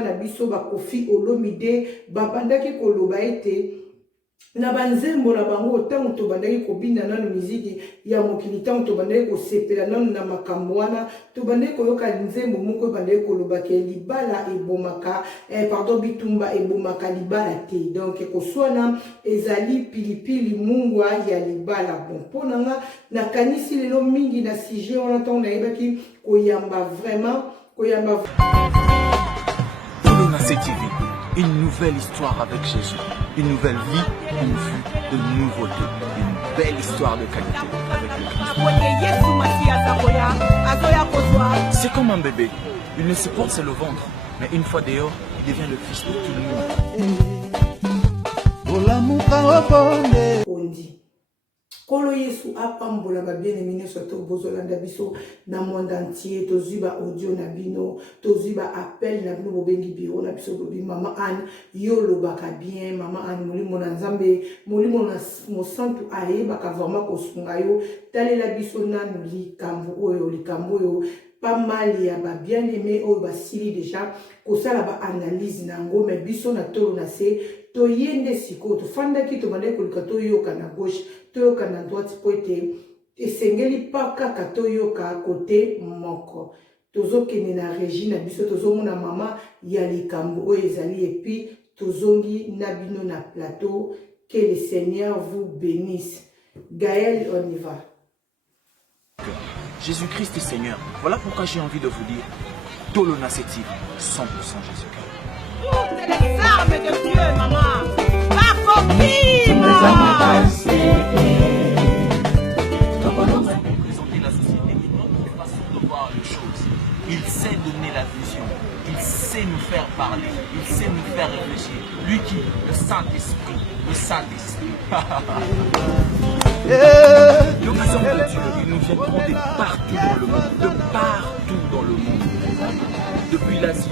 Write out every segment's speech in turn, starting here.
na biso ba Koffi Olomide babandaki koloba ete na banzembo na bango tango tobandaki kobina nanu miziki ya mokili tango tobandaki kosepela nanu na makambo wana tobandaki koyoka nzembo moko ebandaki koloba ke libala ebomaka bitumba ebomaka libala te. Donc koswana ezali pilipili mungwa ya libala. Bon ponanga nakanisi lelo mingi na sujet wana tango nayebaki koyamba vraiment koyamba une nouvelle histoire avec Jésus, une nouvelle vie, une vue de nouveauté, une belle histoire de qualité avec le Christ. C'est comme un bébé, il ne se porte le ventre, mais une fois dehors, il devient le fils de tout le monde. Kolo Yesu apambola ba bien-aimé soto bozolanda biso na monde entier tozuba audio na bino tozuba appel na bino bobengi biro na biso bobi mama Anne yolo baka bien mama Anne molimo na nzambe molimo na mosantu aye baka vraiment kosunga yo talela biso nanu likambo oyo pas mal ya ba bien-aimé oyo basili déjà kosala ba analyse nango mais biso na tolo na se toyende siko tofandaki tobandaki kolika toyoka na gauche toyoka na droite po ete esengeli pa kaka toyoka kote moko tozokende na régie na biso tozomona mama ya likambo oyo ezali epi tozongi na bino na plateau. Que le Seigneur vous bénisse. Gaël, on y va. Jésus-Christ est Seigneur. Voilà pourquoi j'ai envie de vous dire Tolona Seti, 100% Jésus-Christ. C'est les armes de Dieu, maman. Pas copie, maman. Représenter la société, une façon de voir les choses. Il sait donner la vision. Il sait nous faire parler. Il sait nous faire réfléchir. Lui qui, le Saint-Esprit. Le Saint-Esprit. Nous sommes de Dieu. Il nous vient prendre partout dans le monde. De partout dans le monde. Depuis l'Asie,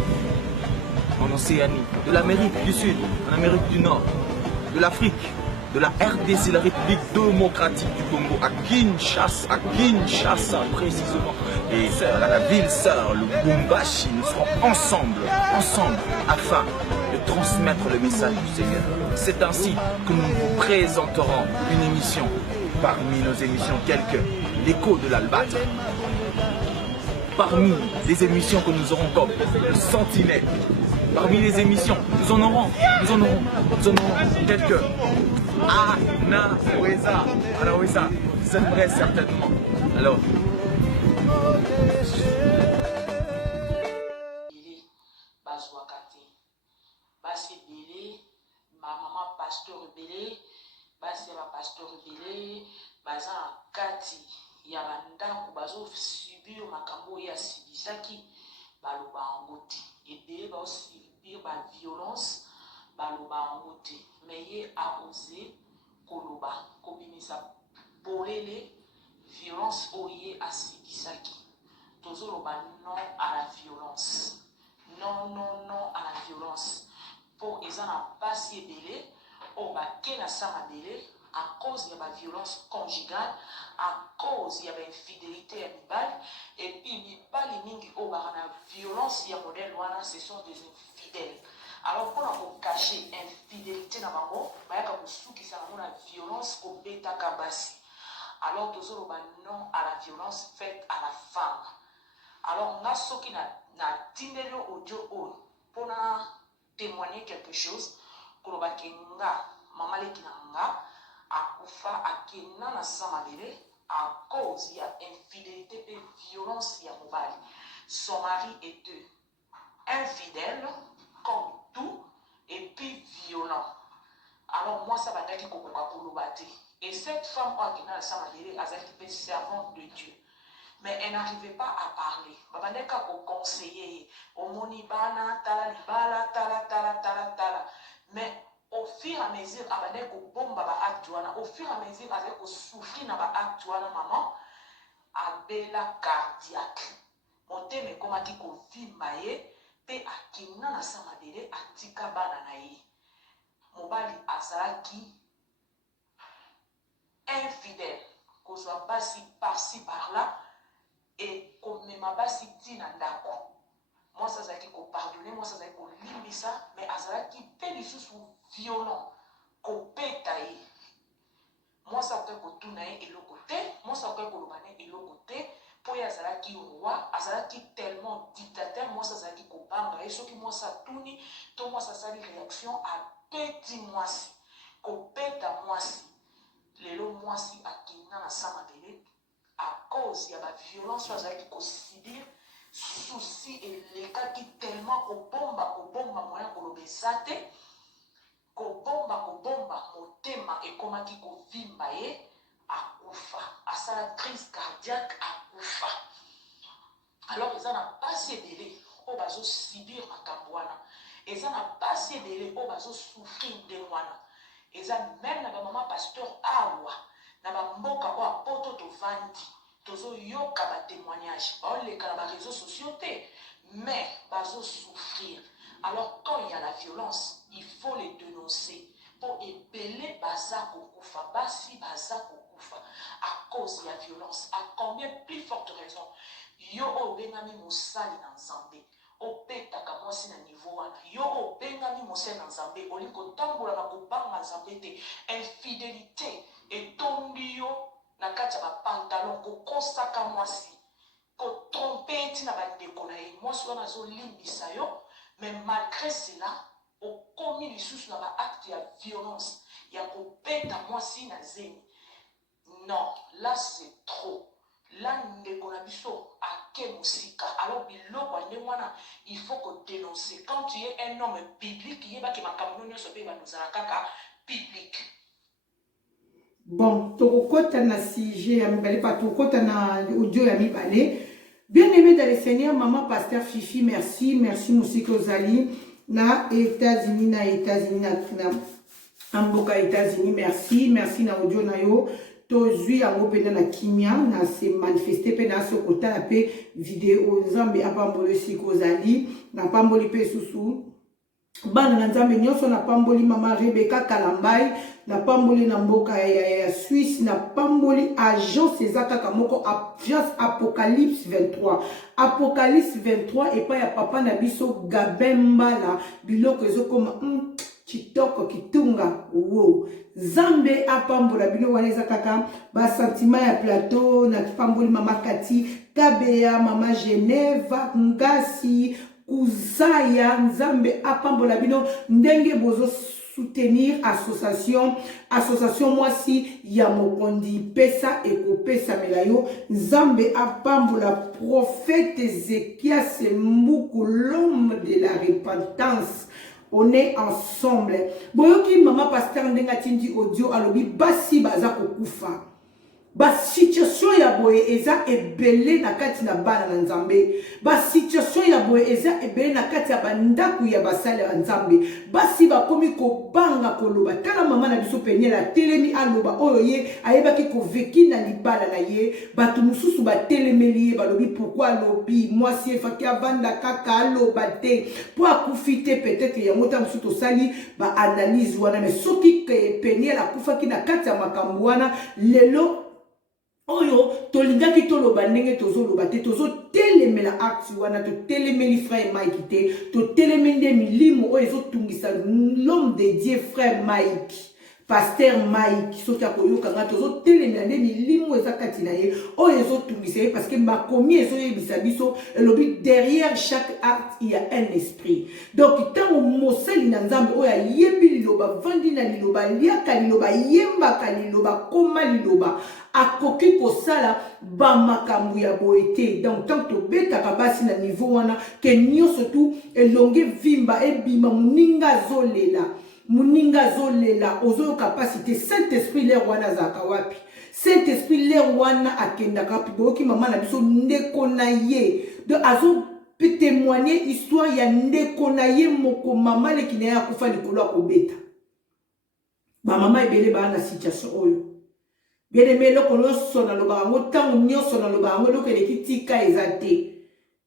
en Océanie, de l'Amérique du Sud, en Amérique du Nord, de l'Afrique, de la RDC, la République démocratique du Congo, à Kinshasa précisément, et à la ville sœur, le Bumbashi, nous serons ensemble, afin de transmettre le message du Seigneur. C'est ainsi que nous vous présenterons une émission, parmi nos émissions quelques, l'écho de l'Albâtre. Parmi les émissions que nous aurons comme le Sentinelle, parmi les émissions, nous en aurons quelques. Anaweza, vous aimerez certainement. Alors, ma maman pasteur belé, basi ya pasteur belé, baza kati ya bandako bazo subir makambo ya sibisaki baloba ngoti ebele ba subir ba violence baloba ngoti mais ye a osé koloba kobimisa polele violence oye a sibisaki tozoloba non à la violence, non à la violence. Pour ezana basi ebele o bakena sama bele à cause de la violence conjugale, à cause de l'infidélité à Mibal, et puis Mibal et Mingi o barana violence ya modèle wana ce sont des infidèles. Alors pour nous cacher infidélité na bango, bayaka kusuki sa na violence ko beta kabasi. Alors tozolo ba non à la violence faite à la femme. Alors nga soki na tindelo audio o pour témoigner quelque chose koloba kenga mama lekina nga akufa akena na samabele à cause ya infidélité et violence ya mobali. Son mari était infidèle comme tout et puis violent. Alors moi ça va être kokoka kolobate. Et cette femme akena na samabele azaki pe servante de Dieu. Mais elle n'arrivait pas à parler. Babandeka ko conseiller omoni bana tala libala tala. Mais au fur et à mesure abandeka ko bomba ba actuana, au fur et à mesure avec ko souffrir na ba actuana maman abela cardiaque. Monte me komaki ko vimba ye pe akina na samadele atika bana na ye. Mobali azalaki infidèle. Kozwa basi par-ci par-là. Et comme ma basi tina ndako moi ça zaki ko pardonner, moi ça zaki ko limbisa, mais azalaki pe lisusu violent ko petaye. Moi ça peut ko tunaye eloko te, moi ça peut ko lobane eloko te, po ya azalaki roi, azalaki tellement dictateur, moi ça zaki ko banga, et soki moi ça tuni, to moi ça sali réaction à petit moisi, ko peta moisi. Lelo moisi akina na sama bele à cause ya ba violence azalaki ko subir. Souci et les cas qui tellement ko bomba moyen ko lobesa te ko bomba motema et koma ki ko vimba ye akufa asala crise cardiaque akufa. Alors ils en a passé délai o bazo subir makambo wana, ils en a passé délai o bazo souffrir de wana, ils en même na ba maman pasteur awa na ba mboka ko apoto to vandi tozo yoka ba témoignage ba les ba réseaux sociaux mais bazo souffrir. Alors quand il y a la violence, il faut les dénoncer pour épeler baza kokufa basi baza kokufa à cause de la violence. À combien plus forte raison yo o bengami mosali na nzambe o petaka mwasi na niveau wana, yo o bengami mosali na nzambe oliko tambola na kobanga nzambe te, infidélité et tombi yo na kati ya bapantalon kokosaka mwasi kotrompe tina bandeko na ye mwasi wana azolimbisa yo, mais malgré cela okomi lisusu na baacte ya violence ya kopeta mwasi na zemi. Non, là c'est trop. Là ndeko na biso ake musika. Alors biloko ande wana il faut qu'on dénonce. Quand tu es un homme biblique yebaki makambo nyonso pe banozala kaka biblique. Bon, tokokota na sujet ya mibale, pas tokokota na audio ya mibale. Bien aimé dans le Seigneur, maman pasteur Fifi, merci Moussik Ozali, na États-Unis, na Mboka États-Unis, merci na audio na yo, tozui yango pena na kimia, na se manifester pe na se kota na pe vidéo, nzambe apambolo Sik Ozali, na pamboli pe susu, bana na nzambe nyonso na pamboli mama Rebecca Kalambai, na pamboli na mboka ya Suisse, na pamboli agence ezaka kamoko agence Apocalypse 23. Apocalypse 23 et pas ya papa na biso Gabemba la biloko ezokoma kitoko kitunga wo. Zambe apambola bino wana ezakaka ba sentiment ya plateau na pamboli mama Kati, Kabea, mama Geneva, Ngasi, Kuzaya, Nzambe apambola bino ndenge bozo soutenir association mwasi ya mokondi pesa eko pesa melayo. Nzambe apambola prophète Ézéchias Mbuku, l'homme de la repentance. On est ensemble. Boyoki mama pasteur ndenga tindi audio alobi basi baza kokufa. Ba situation ya boye eza ebele na kati na bana na nzambe. Ba situation ya boye eza ebele na kati ya bandaku ya basale ya nzambe. Basi bakomi ko banga koloba. Tala mama na biso penyela telemi aloba oyo ye ayebaki ko veki na libala na ye. Batu mususu ba telemeli ye balobi pourquoi lobi mwasi efaki avanda kaka aloba te. Po akufite peut-être ya mota mususu sali ba analyse wana, mais soki penyela kufaki na kati ya makambo wana lelo oyo tolingaki toloba ndenge tozoloba te, tozo telemela acte wana, to telemeli frère Mike te, to telemende milimo oyo ezotungisa l'homme de Dieu frère Mike, pasteur Mike, soki akoyoka nga tozo telemela nde milimo ezakati na ye oyo ezotungisa ye, parce que makomi ezoyebisa biso elobi derrière chaque acte il y a un esprit. Donc tango mosali na nzambe oyo ayebi liloba, vandi na liloba, liaka liloba, yembaka liloba, koma liloba, akoki kosala ba makambu ya boete. Donc tant to betaka basi na niveau wana ke nyonso tu elonge vimba ebima muninga zolela ozo capacité Saint-Esprit l'air wana zaka wapi, Saint-Esprit l'air wana akenda kapi boki mama na biso ndeko na ye de azo peut témoigner histoire ya ndeko na ye moko mama le kina ya kufa likolo akobeta ba mama ebele ba na situation oyo. Bien aimé, loko nyonso na loba yango tango nyonso na loba yango loko eleki tika ezate.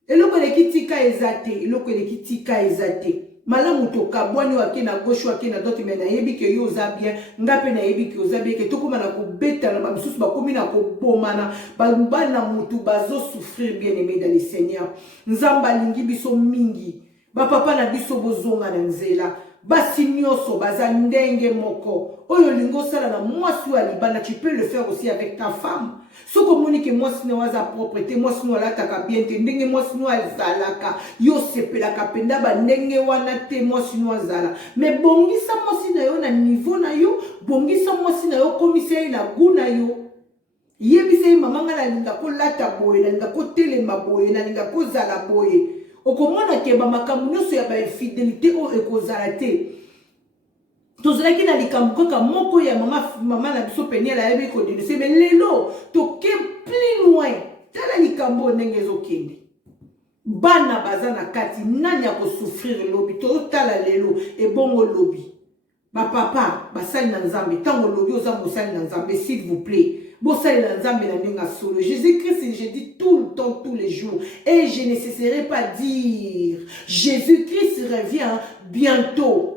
Eloko eleki tika ezate, eloko eleki tika ezate. malamu tokabwani wake na gauche wake na droite mais nayebi ke yo oza bien ngape nayebi ke oza bien ke tokoma na kobeta na bamisusu bakomi na kobomana balubali na mutu bazo souffrir bien aimé dans le Seigneur nzambe alingi biso mingi bapapa na biso bozonga na nzela basi nyonso baza ndenge moko oyo lingo sala na mwasi wa libanda tu peux le faire aussi avec ta femme soko moni ke mwasi na waza propreté mwasi no alataka bien te ndenge mwasi no azalaka yo sepelaka penda ba ndenge wana te mwasi no azala mais bongisa mwasi na yo na niveau na yo bongisa mwasi na yo komisa ye na goût na yo yebisa ye mama nga nalinga kolata boye nalinga kotelema boye nalinga kozala boye okomona ke bamakambo nyonso ya bainfidélité oyo ekozala te tozalaki na likambo kaka moko ya mama na biso Peniel ayebi kodinise mais lelo toke plus loin tala likambo ndenge ezokende bana baza na kati nani akosouffrir lobi tozotala lelo ebongo lobi bapapa basali na nzambe ntango lobi oza mosali na nzambe s'il vous plaît bosali na nzambe na ndenge solo Jésus-Christ je dis tout le temps tous les jours et je ne cesserai pas dire Jésus-Christ revient bientôt.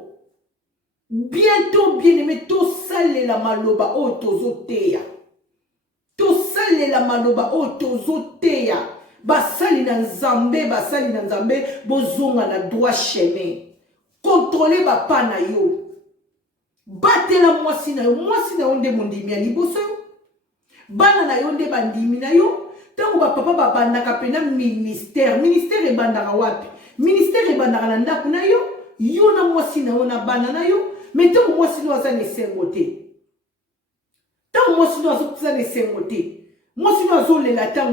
Bientôt, bien-aimé, tout sale la maloba o tozoteya. Tout sale la maloba o tozoteya. Basali na nzambe, bozonga na droit chemin. Contrôlez ba pa na yo. Batela mwasi na yo nde mondimi ya liboso yo. Bana na yo nde bandimi na yo. Tango ba papa ba bandaka pena ministère ebandaka wapi? Ministère ebandaka na ndako na yo. Yo na mwasi na yo na bana na yo. Mais tant que moi si nous avons sengoté, tant que moi si nous avons sengoté, moi si nous avons les latins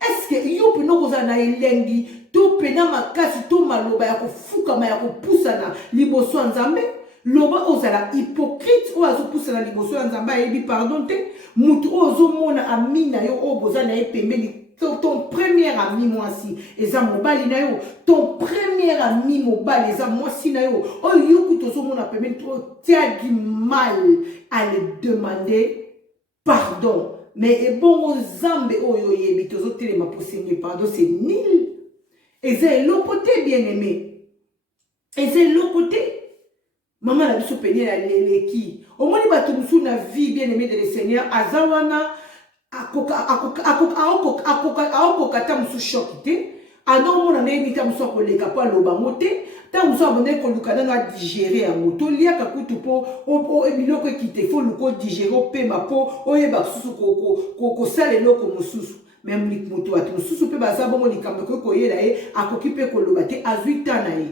est-ce que yo peut nous avoir na elengi, tout pena makasi, tout maloba ya kufuka ma ya kupusa na liboso nzambe, loba ozala hypocrite o azo pusa na liboso nzambe ebi pardon te, mutu ozo mona amina yo o boza na epembeli. Ton premier ami moi si eza mobali na yo ton premier ami mobali eza moi si na yo oh yo kutozo mona pembeni trop tu as du mal à le demander pardon mais et bon zambe oyo yebi tozo telema pour signer pardon c'est nul eza l'opposé bien aimé eza l'opposé maman la biso Peniel la leleki au moins bato musu na vie bien aimé de le Seigneur azawana akokata musu shokite anomona na yebita musu akoleka po aloba mote ta musu abonde kolukana na digérer yango toliaka kutu po biloko ekite fo luko digérer opema po oyeba susu kosala eloko mosusu même moto ati mosusu mpe baza bongo likambo koyela ye akoki mpe koloba te azwi ta na ye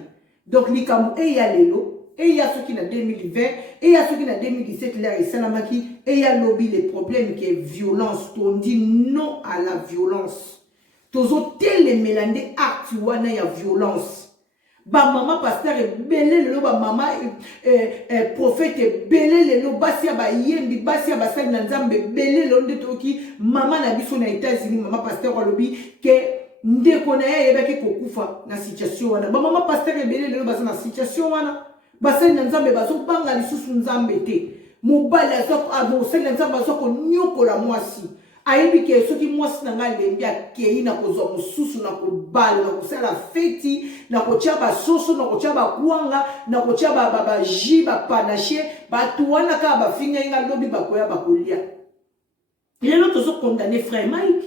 donc likambo eya lelo et il y a ceux qui na 2020 et il y a ceux qui na 2017 là et salamaki et il y a lobby les problèmes qui est violence on dit non à la violence tozo tele melande acte wana ya violence ba maman pasteur belé le ba maman prophète belé le basi ya ba yembi basi ya ba sali na nzambe belé le nde toki maman na biso na États-Unis maman pasteur lobby que ndeko na ye yebaki kokufa na situation wana ba maman pasteur belé le basa na situation wana basali na nzambe bazo banga lisusu nzambe te mobali azoko abosali na nzambe azoko nyokola mwasi ayebi ke soki mwasi na ngai lembi akei na kozwa mosusu na kobala na kosala feti na kotia basoso na kotia bakwanga na kotia baji bapanache bato wana kaka bafinga inga lobi bakoya bakolia lelo tozo condamner frère Mike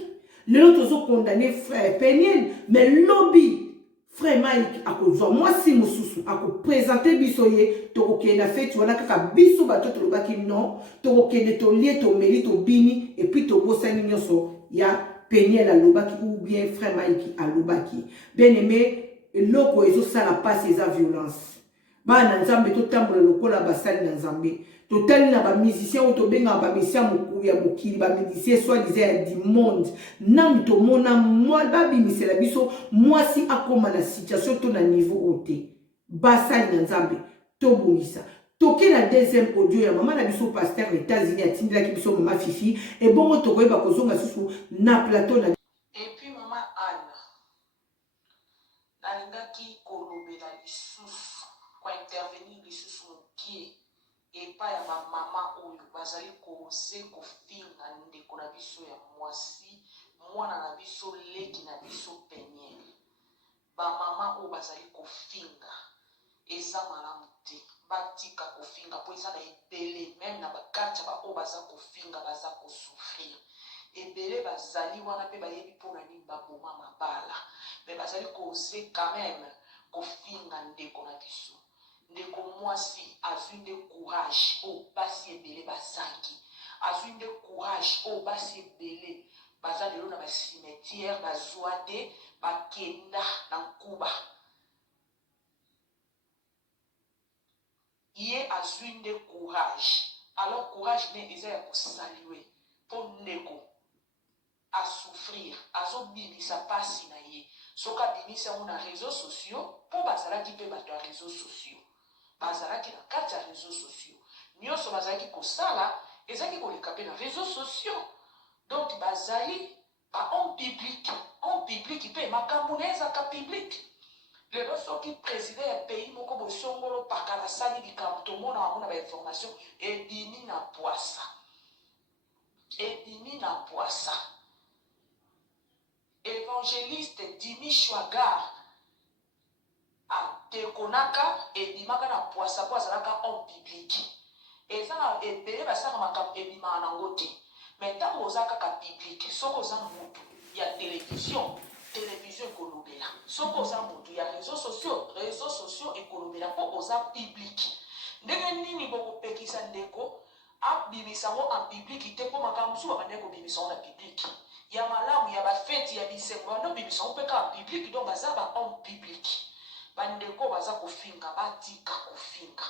lelo tozo condamner frère Peniel mais lobi frère Mike akozwa mwasi mosusu akoprésenter biso ye tokokende fete wana kaka biso bato tolobaki non tokokende tolie tomeli tobini et puis tobosani nyonso ya Peniel alobaki ou bien frère Mike alobaki bien aimé eloko ezosala pasi eza violence bana nzambe totambola lokola basali na nzambe totali na ba musicien ou tobenga ba musicien moku ya mokili ba musicien soit disait du monde nami to mona moi ba bimisela biso mwasi akoma na situation to na niveau ote basali na nzambe to bongisa toke na deuxième audio ya maman na biso pasteur aux États-Unis atindela ki biso mama Fifi et bongo tokoyeba kozonga susu na plateau na et puis maman Anne nalingaki kolobela lisusu kwa intervenir lisusu mokie epa ya bamama oyo bazali koze kofinga ndeko na biso ya mwasi mwana na biso leki na biso Peniel bamama oyo bazali kofinga eza malamu te batika kofinga po eza na ebele meme na bakati baoyo baza kofinga baza kosouffrir ebele bazali wana mpe bayebi mpona nini baboma mabala me bazali koze quand même kofinga ndeko na biso ndeko mwasi azwi nde courage oyo basi ebele bazangi azwi nde courage oyo basi ebele baza lelo na basimetiere bazwa te bakenda na nkuba ye azwi nde courage alors courage ne eza ya kosaliwe mpo ndeko asouffrir azobimisa pasi na ye soki abimisi yango na réseaux sociaux mpo bazalaki mpe bato ya réseaux sociaux bazalaki na kati ya réseaux sociaux nyonso bazalaki kosala ezalaki koleka mpe na réseaux sociaux donc bazali en public mpe makambo na ezaka public lelo soki président ya pays moko bosongolo pakala asali likambo tomona yango na bainformation ebimi na poisa évangéliste Dimi Chwagar atekonaka ebimaka na poisa po azalaka en public eza na ebele basaka makambo ebimaka nango te mais ntango oza kaka public soki oza motu ya télévision ekolobela soki oza motu ya réseaux sociaux ekolobela mpo oza public ndenge nini bokopekisa ndeko abimisa yango en public te mpo makambo mosusu babandeki kobimisa yango na public ya malamu ya bafeti ya bisengo bando obimisa yango mpe kaka public donc baza bahomme public bandeko baza kofinga batika kofinga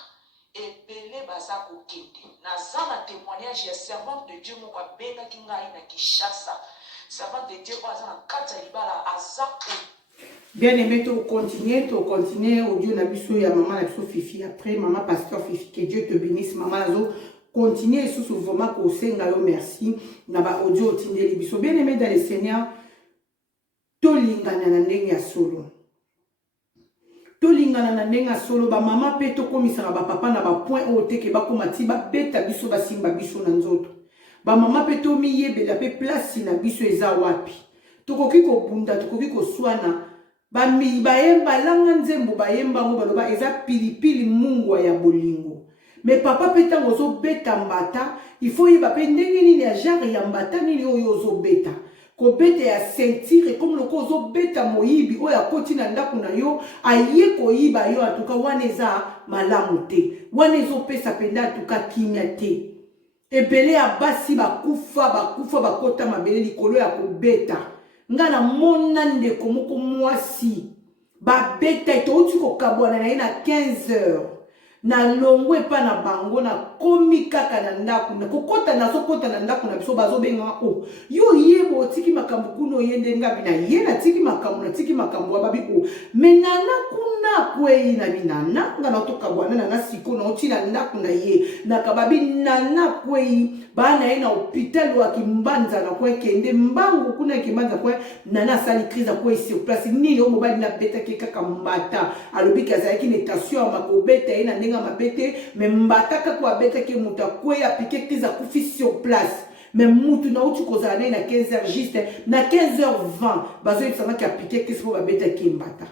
ebele baza kokende naza na témoignage ya servante de Dieu moko abengaki ngai na Kinshasa servante de Dieu oyo aza na kati ya libala aza bien aimé to continuer audio na biso ya maman na biso Fifi après maman pasteur Fifi que Dieu te bénisse maman nazo continuer sous vraiment kosenga yo merci na ba audio otindeli biso bien aimé dans le Seigneur tolingana na ndenge ya solo tolingana na ndenge ya solo ba mama pe to komisa ba papa na ba point o te ke ba komati ba beta biso ba simba biso na nzoto ba mama pe to miyebela pe place na biso eza wapi tokoki ko bunda tokoki ko swana ba mi bayemba langa nzembo bayemba ngo baloba eza pilipili mungwa ya bolingo mais papa pe tango zo beta mbata il faut yeba pe ndenge nini ya genre ya mbata nini oyo zo beta ko beta ya sentir comme le ko zo beta moyibi oyo akoti na ndako na yo aye ko yiba yo atuka wana eza malamu te wana ezo pesa penda atuka kimia te ebele ya basi bakufa bakota mabele likolo ya kobeta ngana mona ndeko moko mwasi babeta etouti kokabwana na ye na 15 heures na longwe pa na bango na komi kaka na ndako na kokota na sokota na ndako na biso bazobenga o yo yebo otiki makambo kuno yende ngabi na ye na tiki makambo ababi o menana kuna kwei na binana ngana tokabwana na siko na oti na ndako na ye na kababi nana kwei bana ye na hôpital wa kimbanza na kwa kende mbangu kuna kimbanza kwa nana sali crise kwa sur place nini o mobali na beta ke kaka mbata alobi kazaki ne tension makobeta ye na ndenga mabete me mbata ka kwa beta ke muta kwa ya piquer crise kufi sur place mais mutu na uti kozala na 15h juste na 15h20 bazo yitsanga ki piquer crise po babeta ke mbata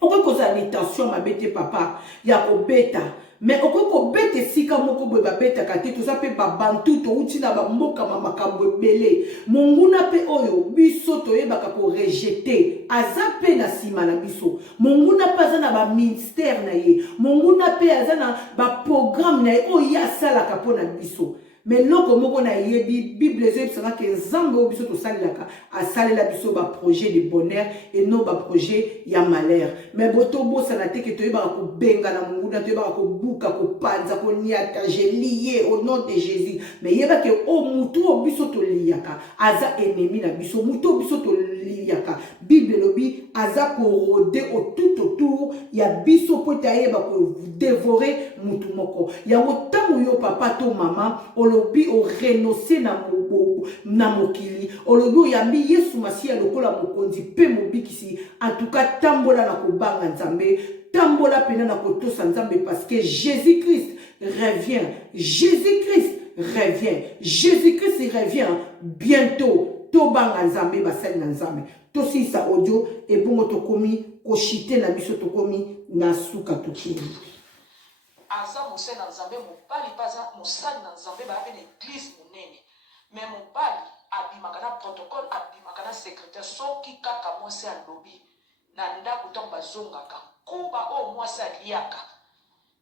oko kozala ni tension mabete papa ya kobeta mais okoko bete sika moko boye babeta kati toza pe babantu to uti na bamboka makambo ebele monguna pe oyo biso toyebaka ko rejeter aza pe na sima na biso monguna pe aza na ba ministère na ye monguna pe aza na ba programme na ye oyo asalaka po na biso mais loko moko na yebi bible ezo yebisaka ke nzambe oyo biso tosalelaka asalela biso baprojet de bonheur et non baprojet ya malheur mais botobosana te ke toyebaka kobenga na monguna toyebaka kobuka kopanza koniata je lié au nom de Jésus mais yeba ke o mutu oyo biso toliyaka aza ennemi na biso mutu oyo biso toliyaka bible lobi aza korode tout autour ya biso po tayeba ko dévorer mutu moko yango tango yo papa to mama olobi o renoncer na mokili olobi oyambi Yesu Masiya lokola mokonzi pe mobikisi en tout cas tambola na kobanga nzambe tambola pena na kotosa nzambe parce que Jésus-Christ revient Jésus-Christ revient bientôt tobanga nzambe basali na nzambe tosisa audio et bongo tokomi koshite na biso tokomi na suka tokini aza mosali na nzambe mobali mpe aza mosali na nzambe bayabe na eglise monene me mobali abimaka na protocole abimaka na secrétaire soki kaka mwasi alobi na ndako ntango bazongaka kuba oyo mwasi aliaka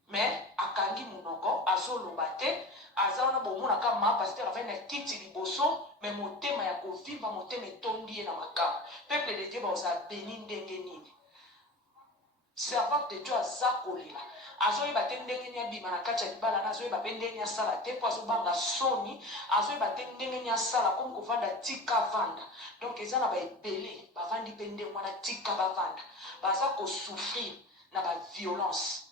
me akangi monoko azoloba te aza wana bomonaka ma paster avai na kiti liboso me motema ya kovimba motema etondi ye na makambo peuple de dieu baoza beni ndenge nini servante de dieu aza kolela azoyeba te ndenge nini abima na kati ya libala na azoyeba mpe ndenge nini asala te mpo azobanga soni azoyeba te ndenge nini asala komi kovanda tika vanda donc eza na baebele bavandi mpe ndenge wana tika bavanda baza kosouffrir na baviolence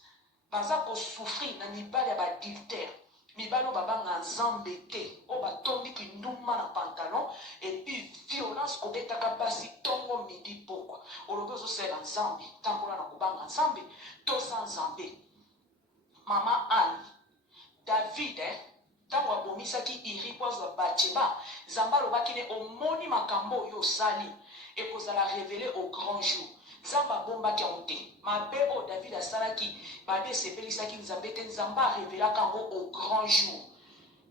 baza kosouffrir na mibali ya baadultère mibali oyo babanga nzambe te oyo batondi kinduma na pantalon epuis violence kobetaka basi ntongo midi pokwa olobi ozosala nzambe tambola na kobanga nzambe toza nzambe mama Anne David ntango abomisaki iri po azwa Batsheba nzambe alobaki ne omoni makambo oyo osali ekozala révélé au grand jour nzambe abombaki yango te mabe oyo David asalaki babe esepelisaki nzambe te nzambe arevelaka yango au grand jour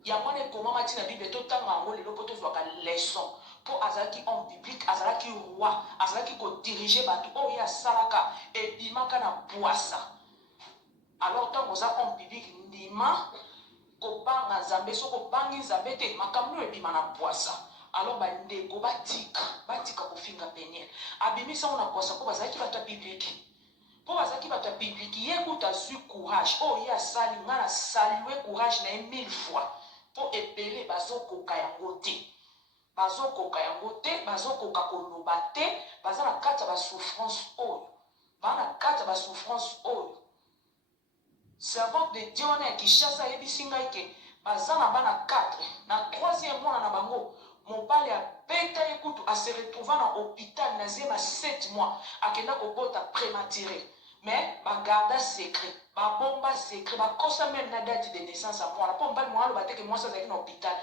yango wana ekomamati na bible totanga yango lelo mpo tozwaka leson mpo azalaki homme biblique azalaki roi azalaki kodirige bato oyo ye asalaka ebimaka na bwasa alors ntango oza homme biblique ndima kobanga nzambe soki obangi nzambe te makambo oyo ebima na bwasa alors bandeko batika kofinga peniel abimisango na bwasa mpo bazalaki bato ya biblike mpo bazalaki bato ya biblike ye kuta azwi courage oyo ye asali nga na salue courage na ye 1000 fois mpo ebele bazokoka yango te bazokoka koloba te baza na kati ya basouffrance oyo servante de dieu wana ya Kinshasa ayebisi ngai ke baza na bana 4 na 3e mwana na bango mobali abeta ye kutu ase retrouva na hôpital na zema 7 mois akenda kobota prématuré mais bagarda secret babomba secret bakosa même na date de naissance ya mwana mpo mobali mwana aloba te ke mwasi azalaki na hôpital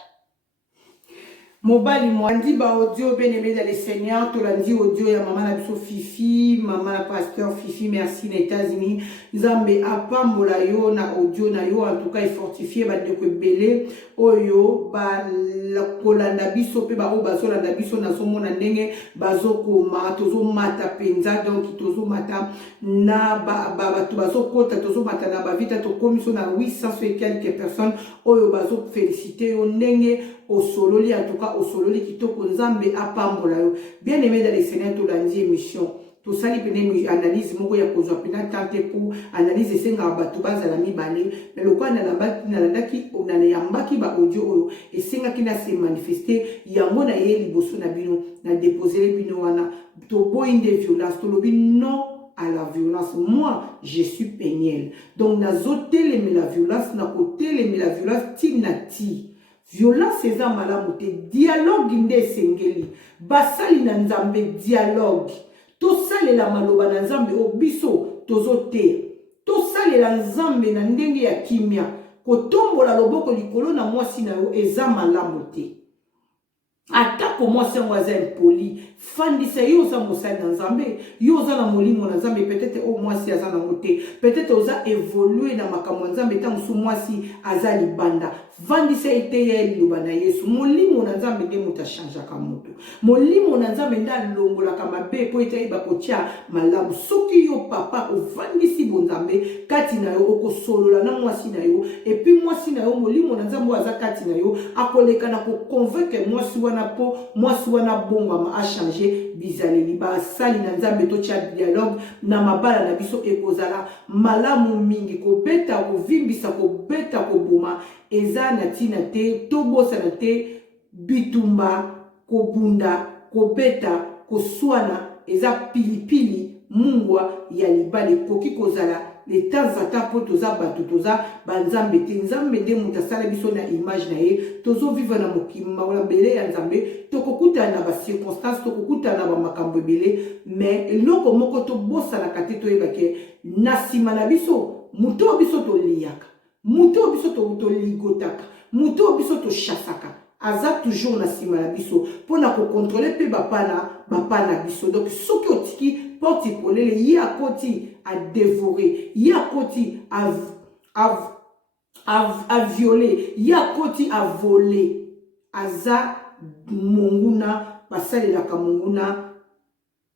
mobali mwandi ba audio bien aimé dans le Seigneur tolandi audio ya mama na biso Fifi mama na pasteur Fifi merci na États-Unis nzambe apambola yo na audio na yo en tout cas fortifié ba de ko belé oyo ba la kolanda biso pe ba o bazolanda biso na somona ndenge bazokoma tozomata penza donc tozomata na bato bazokota tozomata na bavita tokomiso na 800 et quelques personnes oyo bazo féliciter yo ndenge au sololi en tout cas au sololi kitoko nzambe apambola yo bien aimé dans les Seigneur tolandi émission to sali pene analyse moko ya kozwa pena tante pour analyse senga bato bazala mibale mais lokwa na landaki onana yambaki ba audio oyo esenga kina se manifester yango na ye liboso na bino na déposer bino wana to boinde violence to lobi non à la violence. Moi, je suis Peniel. Donc, na zotelé mais la violence, na kotelé mais la violence, tinati. Violence c'est ça malamu te dialogue nde sengeli basali na nzambe dialogue to sale la maloba na nzambe obiso tozote to sale la nzambe na ndenge ya kimia kotombola loboko likolo na mwasi na yo eza malamu te atako mwasi yango aza impoli fandisa yo oza mosali na nzambe yo oza na molimo na nzambe peut-être o mwasi aza nango te peut-être oza évoluer na makambo ya nzambe ntango mosusu mwasi aza libanda vandisa ete ya liloba na yesu molimo na nzambe nde moto achangeaka moto molimo na nzambe nde alongolaka mabe po ete ayeba kotia malamu soki yo papa ovandisi bonzambe kati na yo okosolola na mwasi na yo epuis mwasi na yo molimo na nzambe oyo aza kati na yo akoleka na koconvaincre mwasi wana po mwasi wana bongwama achange bizaleli basali na nzambe totia dialogue na mabala na biso ekozala malamu mingi kobeta kovimbisa kobeta koboma eza na tina te tobosana te bitumba kobunda kobeta koswana eza pilipili mungwa ya libale koki kozala le temps ata po toza bato toza banzambe te nzambe nde moto asala biso na image na ye tozovivre na mokima wala bele ya nzambe tokokutana na bacirconstance tokokutana na bamakambo ebele mais eloko moko tobosanaka te toyebake na nsima na biso moto oyo biso toliaka moto oyo biso toligotaka moto oyo biso tochasaka aza toujours na nsima na biso mpona kokontrole mpe bapana biso donc soki otiki porte polele, y a koti à dévorer, y a koti à violer, y a koti à voler. Aza monguna, basale la kamonguna,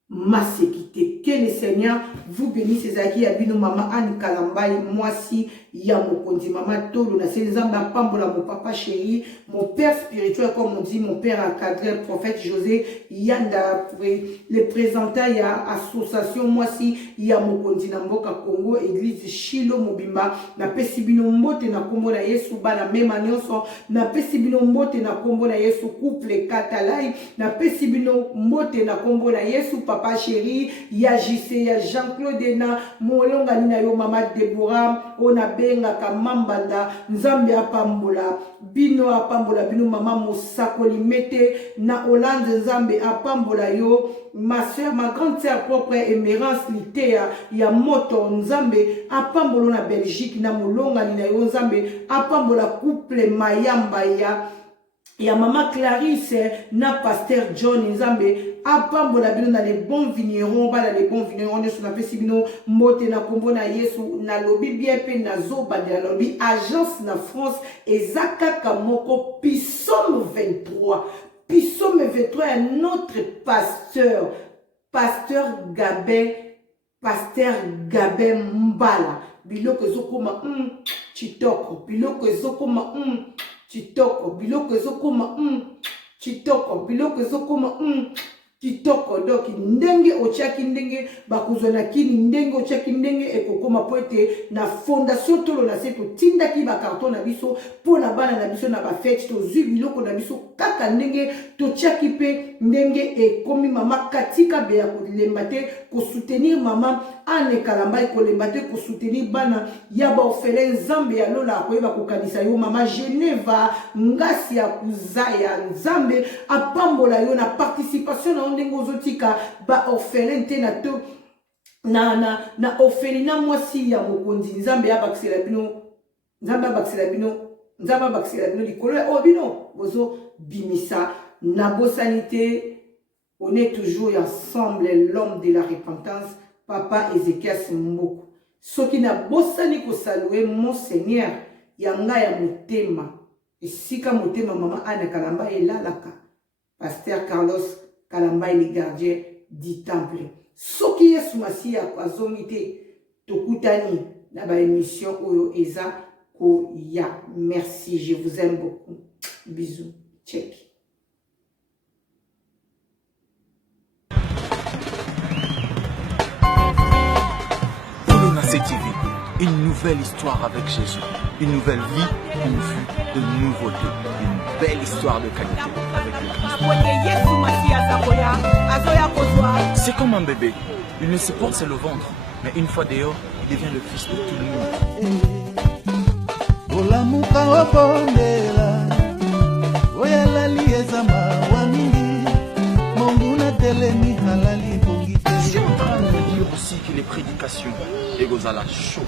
masekite. Que le Seigneur vous bénisse. Ezaki abino maman Anne Kalambai, moi si ya mokondi maman Tolo na Nzamba pambola mon papa chéri, mon père spirituel comme on dit, mon père encadré, prophète José Yanda, le présentant ya association moi si ya mokondi na mboka Congo, église Shilo Mobimba, na pesibino mbote na kombo na Yesu bana même nyonso, na pesibino mbote na kombo na Yesu couple Katalai, na pesibino mbote na kombo na Yesu papa chéri, ya JC, ya Jean-Claude na molonga nina yo mama Deborah, ona benga kamambanda, nzambe apambola, bino mama Mosakoli mete, na Hollande nzambe apambola yo, ma soeur, ma grande sœur propre Émérance Litea, ya moto nzambe apambola na Belgique, na molonga nina yo nzambe apambola couple Mayamba ya mama Clarisse na pasteur John nzambe apambola bino na les bons vignerons, bala les bons vignerons ne sont pas si bino mote na kombo na Yesu na lobi bien pe na zoba de la lobi agence na France ezaka kamoko Psaume 23. Psaume 23 est notre pasteur Gabin Mbala biloko ezokoma chitoko biloko ezokoma chitoko biloko ezokoma chitoko biloko ezokoma kitoko donc ndenge otiaki ndenge bakuzona kini ndenge otiaki ndenge ekokoma poete na fondation tolo na seto tindaki ba carton na biso pona bana na biso na ba fête to zui biloko na biso kaka ndenge totiaki pe ndenge ekomi mama katika be ya kolemba te ko soutenir mama Anne Kalambai kolemba te ko soutenir bana ya ba orphelin nzambe ya lola koyeba kokanisa yo mama Geneva ngasi ya kuzaya nzambe apambola yo na participation na ndenge ozotika ba orphelin te na to na orphelina mwasi ya mokonzi nzambe abakisela bino likolo o bino bozo bimisa na bosanité. On est toujours ensemble, l'homme de la repentance, papa Ézéchias Mboko. Ce qui n'a bosani ko saluer mon Seigneur yanga ya motema esika motema mama Anne Kalambai elalaka pasteur Carlos Kalambai le gardien du temple. Soki Yesu Masia azomi te tokutani na ba émission oyo eza ko ya. Merci, je vous aime beaucoup. Bisous. Check. TV, une nouvelle histoire avec Jésus, une nouvelle vie, une vue de nouveauté, une belle histoire de qualité avec le Christ. C'est comme un bébé, il ne se porte c'est le ventre, mais une fois dehors, il devient le fils de tout le monde. Je suis en train de dire aussi que les prédications, et Gozala chaud,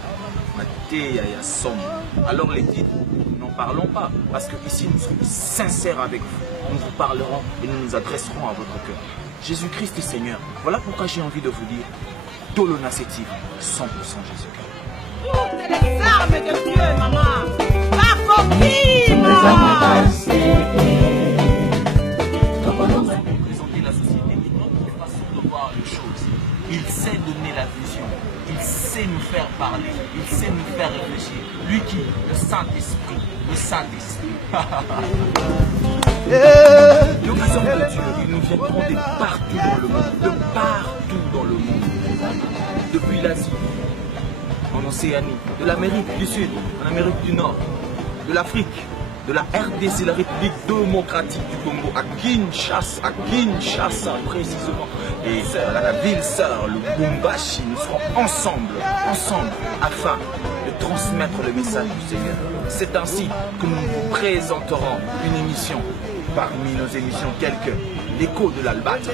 alors les titres, nous n'en parlons pas, parce que ici nous sommes sincères avec vous. Nous vous parlerons et nous nous adresserons à votre cœur. Jésus-Christ est Seigneur. Voilà pourquoi j'ai envie de vous dire, Tolona Sétive, 100% Jésus-Christ. Toutes les armes de Dieu, maman, pas coquille, maman. Il sait donner la vision, il sait nous faire parler, il sait nous faire réfléchir. Lui qui, le Saint-Esprit, Nous sommes de Dieu, ils nous viendront de partout dans le monde, depuis l'Asie, en Océanie, de l'Amérique du Sud, en Amérique du Nord, de l'Afrique, de la RDC, la République démocratique du Congo, à Kinshasa précisément, et à la ville sœur, le Bumbashi, nous serons ensemble, afin de transmettre le message du Seigneur. C'est ainsi que nous vous présenterons une émission, parmi nos émissions telles que l'écho de l'Albâtre,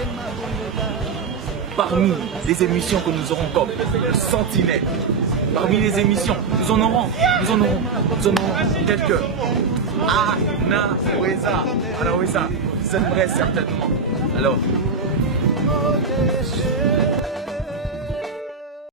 parmi les émissions que nous aurons comme le Sentinelle, parmi les émissions, nous en aurons telles que Anna Weza, vous aimerez certainement. Alors,